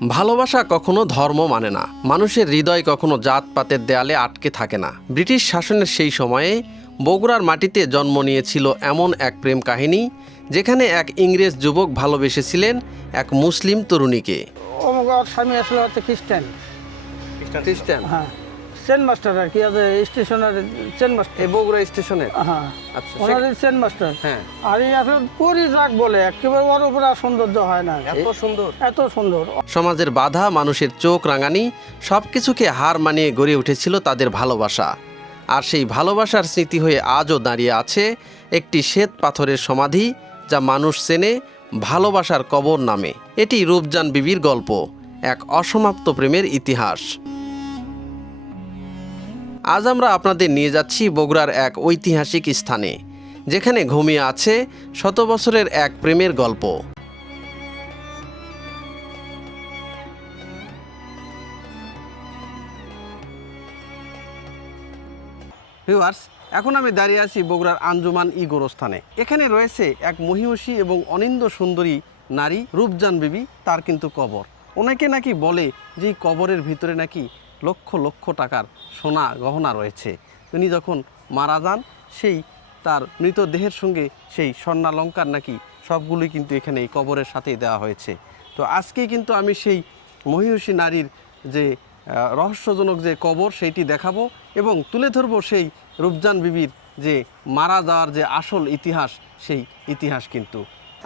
ভালোবাসা কখনো ধর্ম মানে না, মানুষের হৃদয় কখনো জাতপাতের দেয়ালে আটকে থাকে না। ব্রিটিশ শাসনের সেই সময়ে বগুড়ার মাটিতে জন্ম নিয়েছিল এমন এক প্রেম কাহিনী, যেখানে এক ইংরেজ যুবক ভালোবেসেছিলেন এক মুসলিম তরুণীকে। আমার স্বামী আসলে হচ্ছে খ্রিস্টান। খ্রিস্টান? হ্যাঁ, চেন মাস্টার আর কি, স্টেশনের চেন মাস্টার। এই বগুড়া স্টেশনের? হ্যাঁ, আচ্ছা, ওনাদের চেন মাস্টার। হ্যাঁ। আর এই আসলে পরিরাগ বলে একেবারে ওর উপরে আর সৌন্দর্য হয় না। এত সুন্দর, এত সুন্দর। সমাজের বাধা, মানুষের চোখ রাঙানি, সব কিছুকে হার মানিয়ে গড়ে উঠেছিল তাদের ভালোবাসা। আর সেই ভালোবাসার স্মৃতি হয়ে আজও দাঁড়িয়ে আছে একটি শ্বেত পাথরের সমাধি, যা মানুষ চেনে ভালোবাসার কবর নামে। এটি রূপজান বিবির গল্প, এক অসমাপ্ত প্রেমের ইতিহাস। আজ আমরা আপনাদের নিয়ে যাচ্ছি বগুড়ার এক ঐতিহাসিক স্থানে, যেখানে ঘুমিয়ে আছে শত বছরের এক প্রেমের গল্প। ভিউয়ার্স, এখন আমি দাঁড়িয়ে আছি বগুড়ার আঞ্জুমান গোরস্থানে। এখানে রয়েছে এক মহিষী এবং অনিন্দ সুন্দরী নারী রূপজান বিবি, তার কিন্তু কবর। অনেকে নাকি বলে যে এই কবরের ভিতরে নাকি লক্ষ লক্ষ টাকার সোনা গহনা রয়েছে। তিনি যখন মারা যান, সেই তার মৃতদেহের সঙ্গে সেই স্বর্ণালঙ্কার নাকি সবগুলোই কিন্তু এখানে এই কবরের সাথেই দেওয়া হয়েছে। তো আজকেই কিন্তু আমি সেই মহিষী নারীর যে রহস্যজনক যে কবর, সেইটি দেখাবো এবং তুলে ধরবো সেই রূপজান বিবির যে মারা যাওয়ার যে আসল ইতিহাস, সেই ইতিহাস কিন্তু।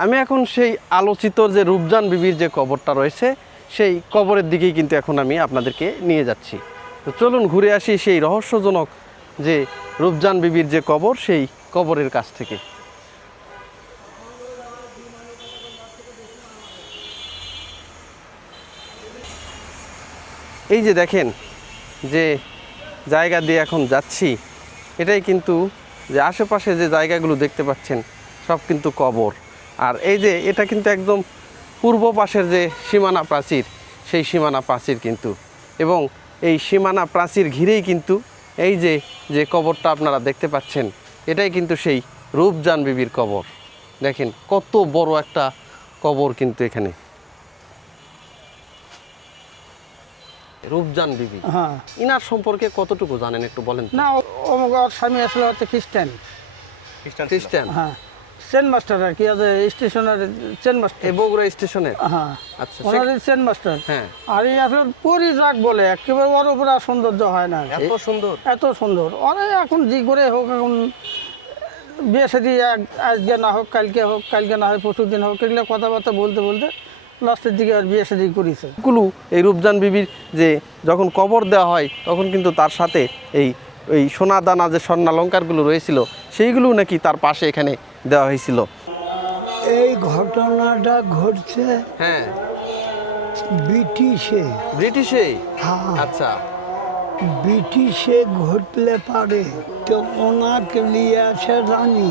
আমি এখন সেই আলোচিত যে রূপজান বিবির যে কবরটা রয়েছে, সেই কবরের দিকেই কিন্তু এখন আমি আপনাদেরকে নিয়ে যাচ্ছি। তো চলুন ঘুরে আসি সেই রহস্যজনক যে রূপজান বিবির যে কবর, সেই কবরের কাছ থেকে। এই যে দেখেন, যে জায়গা দিয়ে এখন যাচ্ছি, এটাই কিন্তু যে আশেপাশে যে জায়গাগুলো দেখতে পাচ্ছেন সব কিন্তু কবর। আর এই যে এটা কিন্তু একদম পূর্ব পাশের যে সীমানা প্রাচীর, সেই সীমানা প্রাচীর কিন্তু, এবং এই সীমানা প্রাচীর ঘিরেই কিন্তু এই যে যে কবরটা আপনারা দেখতে পাচ্ছেন, এটাই কিন্তু সেই রূপজান বিবির কবর। দেখেন কত বড় একটা কবর কিন্তু এখানে। রূপজান বিবি, হ্যাঁ, ইনার সম্পর্কে কতটুকু জানেন একটু বলেন তো? না, আমার স্বামী আসলে হচ্ছে খ্রিস্টান। খ্রিস্টান? হ্যাঁ, চেন মাস্টার আর কি, স্টেশনের চেন মাস্টার। এই বগুড়া স্টেশনের? হ্যাঁ, আচ্ছা, ওনাদের চেন মাস্টার। হ্যাঁ। আর এই আসলে পরিরাগ বলে একেবারে ওর উপরে আর সৌন্দর্য হয় না। এত সুন্দর, এত সুন্দর। ওরা এখন যে করে হোক, এখন বিয়ে শাদী আজকে না হোক, কালকে না হয় পরশু দিন হোক, এগুলো কথাবার্তা বলতে বলতে লাস্টের দিকে আর বিয়ে শাদী করেছে। এই রূপজান বিবির যে যখন কবর দেওয়া হয়, তখন কিন্তু তার সাথে এই সোনা দানা যে স্বর্ণালঙ্কারগুলো রয়েছিল, সেইগুলো নাকি তার পাশে এখানে দেওয়া হয়েছিল। এই ঘটনাটা ঘটছে হ্যাঁ, ব্রিটিশে। হ্যাঁ, আচ্ছা, ব্রিটিশে ঘটলে পারে তো ওনাকে নিয়ে আসে রানী,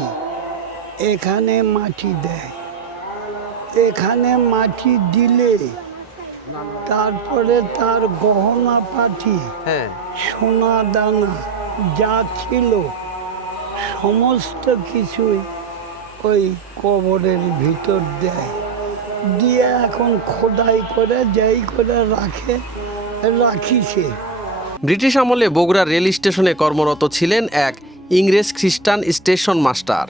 এখানে মাটি দেয়। এখানে মাটি দিলে তারপরে তার গহনা পাটি, হ্যাঁ, সোনা দানা যা ছিল সমস্ত কিছুই ওই কবরের ভিতর দেয়, দিয়ে এখন খোদাই করে যেই করে রাখিছে। ব্রিটিশ আমলে বগুড়া রেল স্টেশনে কর্মরত ছিলেন এক ইংরেজ খ্রিস্টান স্টেশন মাস্টার।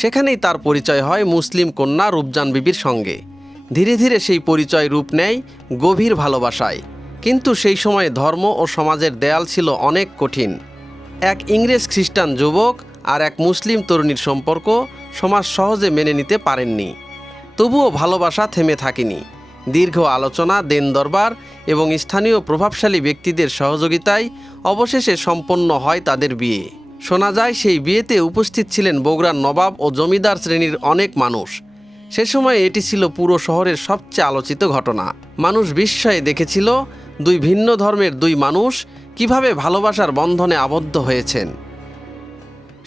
সেখানেই তার পরিচয় হয় মুসলিম কন্যা রূপজান বিবির সঙ্গে। ধীরে ধীরে সেই পরিচয় রূপ নেয় গভীর ভালোবাসায়। কিন্তু সেই সময় ধর্ম ও সমাজের দেয়াল ছিল অনেক কঠিন। এক ইংরেজ খ্রিস্টান যুবক আর এক মুসলিম তরুণীর সম্পর্ক সমাজ সহজে মেনে নিতে পারেননি। তবুও ভালোবাসা থেমে থাকেনি। দীর্ঘ আলোচনা, দেন দরবার এবং স্থানীয় প্রভাবশালী ব্যক্তিদের সহযোগিতায় অবশেষে সম্পন্ন হয় তাদের বিয়ে। শোনা যায় সেই বিয়েতে উপস্থিত ছিলেন বগুড়ার নবাব ও জমিদার শ্রেণীর অনেক মানুষ। সে সময় এটি ছিল পুরো শহরের সবচেয়ে আলোচিত ঘটনা। মানুষ বিস্ময়ে দেখেছিল দুই ভিন্ন ধর্মের দুই মানুষ কিভাবে ভালোবাসার বন্ধনে আবদ্ধ হয়েছেন।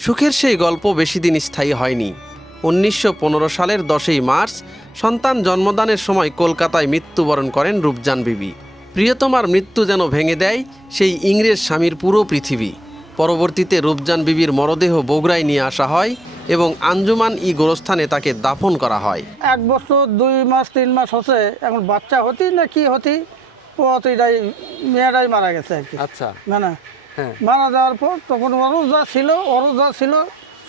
সুখের সেই গল্প বেশি দিন স্থায়ী হয়নি। 1915 সালের 10ই মার্চ সন্তান জন্মদানের সময় কলকাতায় মৃত্যুবরণ করেন রূপজান বিবি। প্রিয়তমার মৃত্যু যেন ভেঙে দেয় সেই ইংরেজ স্বামীর পুরো পৃথিবী। পরবর্তীতে রূপজান বিবির মরদেহ বগুড়ায় নিয়ে আসা হয় এবং আঞ্জুমান গোরস্থানে তাকে দাফন করা হয়। 1 বছর 2 মাস 3 মাস হচ্ছে, এখন বাচ্চা হতি না কি হতি পতিটাই মেয়েরাই মারা গেছে আর কি। আচ্ছা, মানে হ্যাঁ, মারা যাওয়ার পর তখন ওরও যা ছিল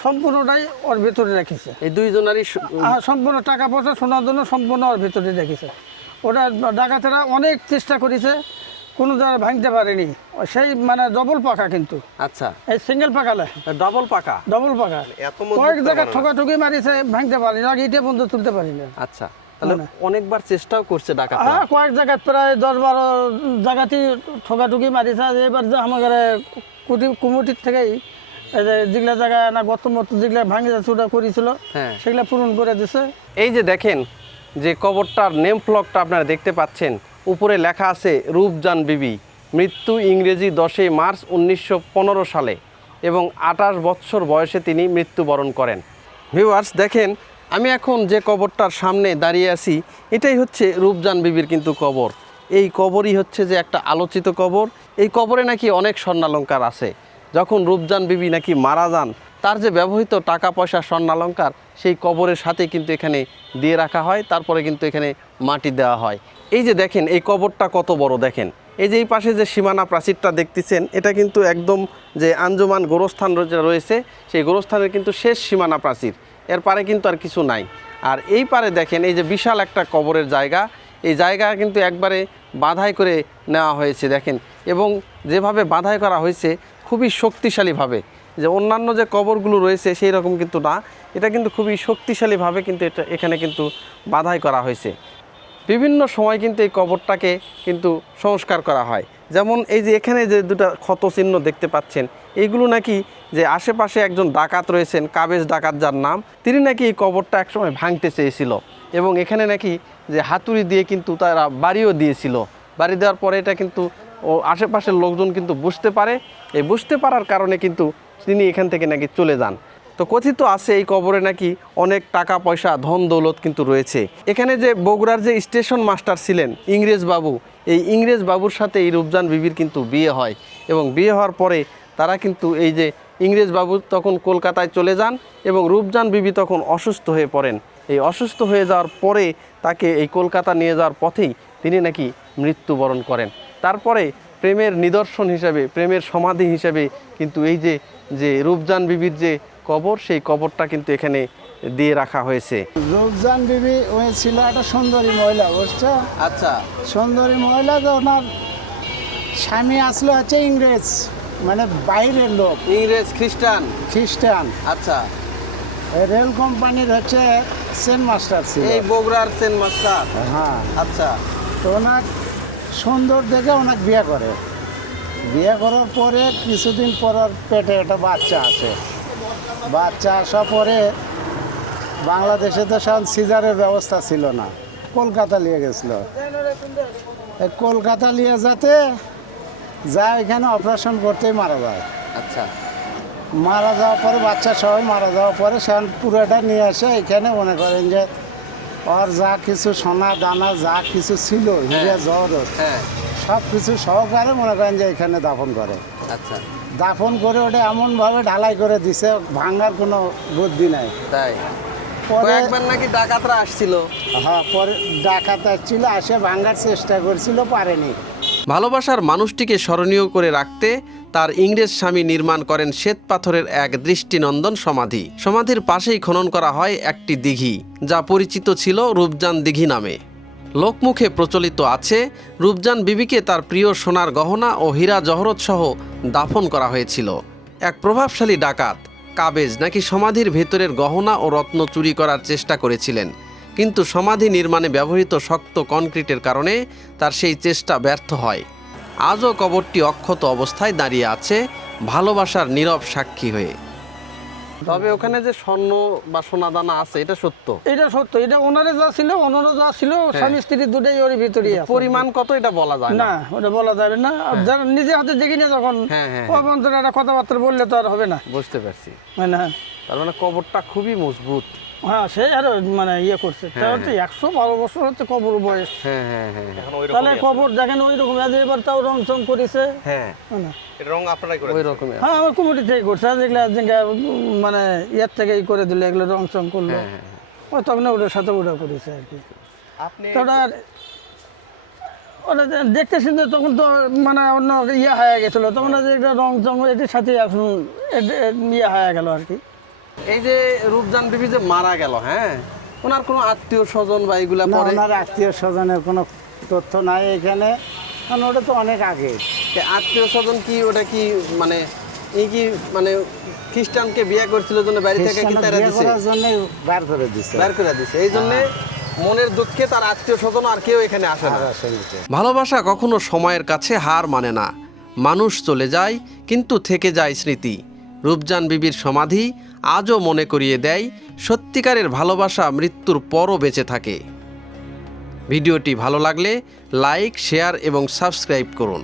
সম্পূর্ণটাই ওর ভিতরে রেখেছে। এই দুইজনারই আর সম্পূর্ণ টাকা পয়সা শোনার জন্য সম্পূর্ণ ওর ভিতরে রেখেছে। ওটা ডাকাতেরা অনেক চেষ্টা করেছে, কোনো জায়গায় ভাঙতে পারেনি। সেই মানে ডবল পাকা, কিন্তু আচ্ছা, এই সিঙ্গেল পাকা নয়, ডাবল পাকা। ডবল পাকা। এত মজবুত কয়েক জায়গায় তার মানে। ঠকাঠকি মারিছে, ভাঙতে পারেনি, আগে ইটে বন্ধ তুলতে পারিনি। আচ্ছা, তাহলে না। অনেকবার চেষ্টাও করছে ডাকাতরা। হ্যাঁ, কয়েক জায়গায় প্রায় 10-12 জায়গাতেই ঠকাঠকি মারিছে। আর এবার যে আমাদের কুমুটির থেকেই এই যে যেগুলা জায়গায় না গত মতো যেগুলা ভাঙে চুরা করেছিল, হ্যাঁ, সেগুলা পূরণ করে দিছে। এই যে দেখেন যে কবরটার নেম ফ্লকটা আপনারা দেখতে পাচ্ছেন, উপরে লেখা আছে রূপজান বিবি, মৃত্যু ইংরেজি 10 মার্চ 1915 সালে এবং 28 বছর বয়সে তিনি মৃত্যুবরণ করেন। ভিউয়ার্স দেখেন, আমি এখন যে কবরটার সামনে দাঁড়িয়ে আছি, এটাই হচ্ছে রূপজান বিবির কিন্তু কবর। এই কবরই হচ্ছে যে একটা আলোচিত কবর। এই কবরে নাকি অনেক স্বর্ণালঙ্কার আছে। যখন রূপজান বিবি নাকি মারা যান, তার যে ব্যবহৃত টাকা পয়সা স্বর্ণালঙ্কার সেই কবরের সাথে কিন্তু এখানে দিয়ে রাখা হয়, তারপরে কিন্তু এখানে মাটি দেওয়া হয়। এই যে দেখেন এই কবরটা কত বড়, দেখেন এই যে এই পাশে যে সীমানা প্রাচীরটা দেখতেছেন, এটা কিন্তু একদম যে আঞ্জুমান গোরস্থান রয়েছে, সেই গোরস্থানের কিন্তু শেষ সীমানা প্রাচীর, এর পারে কিন্তু আর কিছু নাই। আর এই পারে দেখেন এই যে বিশাল একটা কবরের জায়গা, এই জায়গা কিন্তু একবারে বাঁধাই করে নেওয়া হয়েছে দেখেন, এবং যেভাবে বাঁধাই করা হয়েছে খুবই শক্তিশালীভাবে, যে অন্যান্য যে কবরগুলো রয়েছে সেই রকম কিন্তু না, এটা কিন্তু খুবই শক্তিশালীভাবে কিন্তু এখানে কিন্তু বাঁধাই করা হয়েছে। বিভিন্ন সময় কিন্তু এই কবরটাকে কিন্তু সংস্কার করা হয়। যেমন এই যে এখানে যে দুটো ক্ষত চিহ্ন দেখতে পাচ্ছেন, এইগুলো নাকি যে আশেপাশে একজন ডাকাত রয়েছেন, কাবেজ ডাকাত যার নাম, তিনি নাকি এই কবরটা একসময় ভাঙতে চেয়েছিল এবং এখানে নাকি যে হাতুড়ি দিয়ে কিন্তু তারা বাড়িও দিয়েছিল। বাড়ি দেওয়ার পরে এটা কিন্তু আশেপাশের লোকজন কিন্তু বুঝতে পারে, এই বুঝতে পারার কারণে কিন্তু তিনি এখান থেকে নাকি চলে যান। তো কথিত আছে এই কবরে নাকি অনেক টাকা পয়সা ধন দৌলত কিন্তু রয়েছে। এখানে যে বগুড়ার যে স্টেশন মাস্টার ছিলেন ইংরেজ বাবু, এই ইংরেজ বাবুর সাথে এই রূপজান বিবির কিন্তু বিয়ে হয় এবং বিয়ে হওয়ার পরে তারা কিন্তু এই যে ইংরেজ বাবু তখন কলকাতায় চলে যান এবং রূপজান বিবি তখন অসুস্থ হয়ে পড়েন। এই অসুস্থ হয়ে যাওয়ার পরে তাকে এই কলকাতা নিয়ে যাওয়ার পথেই তিনি নাকি মৃত্যুবরণ করেন। তারপরে প্রেমের নিদর্শন হিসাবে, প্রেমের সমাধি হিসাবে কিন্তু এই যে রূপজান বিবির যে কবর, সেই কবরটা কিন্তু এখানে দিয়ে রাখা হয়েছে। রূপজান বিবি ওই ছিল একটা সুন্দরী মহিলা, বুঝছো? আচ্ছা, সুন্দরী মহিলা, যে ওনার স্বামী আসলো হচ্ছে ইংরেজ, মানে বাইরের লোক, ইংরেজ খ্রিস্টান। আচ্ছা, এই রেল কোম্পানির হচ্ছে সেন মাস্টার ছিল, এই বগুড়ার সেন মাস্টার। হ্যাঁ। আচ্ছা, তো ওনার সুন্দর দেখে ওনাকে বিয়ে করে। বিয়ে করার পরে কিছুদিন পর ওর পেটে একটা বাচ্চা আসে। বাচ্চা আসার পরে বাংলাদেশে তো সব সিজারের ব্যবস্থা ছিল না, কলকাতা নিয়ে গেছিলো। এই কলকাতা নিয়ে যা এখানে অপারেশন করতেই মারা যায়। আচ্ছা, মারা যাওয়ার পরে বাচ্চা সবাই মারা যাওয়ার পরে সেখান পুরোটা নিয়ে আসে এখানে, মনে করেন যে ওর যা কিছু সোনা দানা যা কিছু ছিল, হিরে জহরত, হ্যাঁ, সব কিছু সহকারে মনে করেন যে এখানে দাফন করে। আচ্ছা, দাফন করে ওটা এমনভাবে ঢালাই করে দিছে, ভাঙার কোনো বুদ্ধি নাই। তাই পরে কয়েকবার নাকি ডাকাতরা আসছিল। হ্যাঁ, পরে ডাকাত আসছিল, আসে ভাঙার চেষ্টা করছিল, পারেনি। ভালোবাসার মানুষটিকে স্মরণীয় করে রাখতে তার ইংরেজ স্বামী নির্মাণ করেন শ্বেত পাথরের এক দৃষ্টিনন্দন সমাধি। সমাধির পাশেই খনন করা হয় একটি দিঘি, যা পরিচিত ছিল রূপজান দিঘি নামে। লোকমুখে প্রচলিত আছে রূপজান বিবিকে তার প্রিয় সোনার গহনা ও হীরা জহরত সহ দাফন করা হয়েছিল। এক প্রভাবশালী ডাকাত কাবেজ নাকি সমাধির ভেতরের গহনা ও রত্ন চুরি করার চেষ্টা করেছিলেন, কিন্তু সমাধি নির্মাণে ব্যবহৃত শক্ত কনক্রিটের কারণে তার সেই চেষ্টা ব্যর্থ হয়। আজও কবরটি অক্ষত অবস্থায় দাঁড়িয়ে আছে, ভালোবাসার নীরব সাক্ষী হয়ে। তবে ওখানে যে স্বর্ণ বা সোনা দানা আছে এটা সত্য, এটা সত্য, এটা ওনারে যা ছিল, স্বামী স্ত্রী দুটাই ওর ভিতরেই আছে। পরিমাণ কত এটা বলা যায় না, না, ওটা বলা যাবে না। যারা নিজে হাতে দেখি না, যখন হ্যাঁ, হ্যাঁ, একটা কথাবার্তা বললে তো আর হবে না। বুঝতে পারছি। হয় না? তার মানে কবরটা খুবই মজবুত। হ্যাঁ সে আর মানে ইয়ে করছে তাও তো 112 বছর হচ্ছে কবর বয়স। হ্যাঁ হ্যাঁ হ্যাঁ তাহলে কবর দেখেন ওই রকম এবার তাও রং চং করেছে। হ্যাঁ না এটা রং আপনারাই করে ওই রকমই আছে। হ্যাঁ আমার কমিটি থেকে করছে যেগুলো মানে ইয়ার থেকে ই করে দিলে এগুলো রং চং করলো হ্যাঁ হ্যাঁ ওই তখন ওটার সাথে ওটা করেছে আর কি। আপনি তো ওটা দেখতে শুনতে তখন তো মানে অন্য ইয়ে হয়ে গেছিলো তখন একটা রং চং এটির সাথে এখন ইয়ে হয়ে গেল আর কি। এই যে রূপজান বিবি যে মারা গেল, হ্যাঁ, ওনার কোনো আত্মীয় স্বজন বা এগুলা না, পরে? ওনার আত্মীয় স্বজনের কোনো তথ্য নাই এখানে, কারণ ওটা তো অনেক আগে। আত্মীয় স্বজন কি ওটা কি মানে এই কি মানে খ্রিস্টানকে বিয়ে করছিল জন্য বাড়ি থেকে কি তারা বিয়ে দিছে? করার জন্য বার করে দিছে। বের করে দিছে। এই জন্য মনের দুঃখে তার আত্মীয় স্বজন আর কেউ এখানে আসে না। আর আসেনি তো। ভালোবাসা কখনো সময়ের কাছে হার মানে না। মানুষ চলে যায় কিন্তু থেকে যায় স্মৃতি। রূপজান বিবির সমাধি আজও মনে করিয়ে দেয় সত্যিকারের ভালোবাসা মৃত্যুর পরও বেঁচে থাকে। ভিডিওটি ভালো লাগলে লাইক, শেয়ার এবং সাবস্ক্রাইব করুন।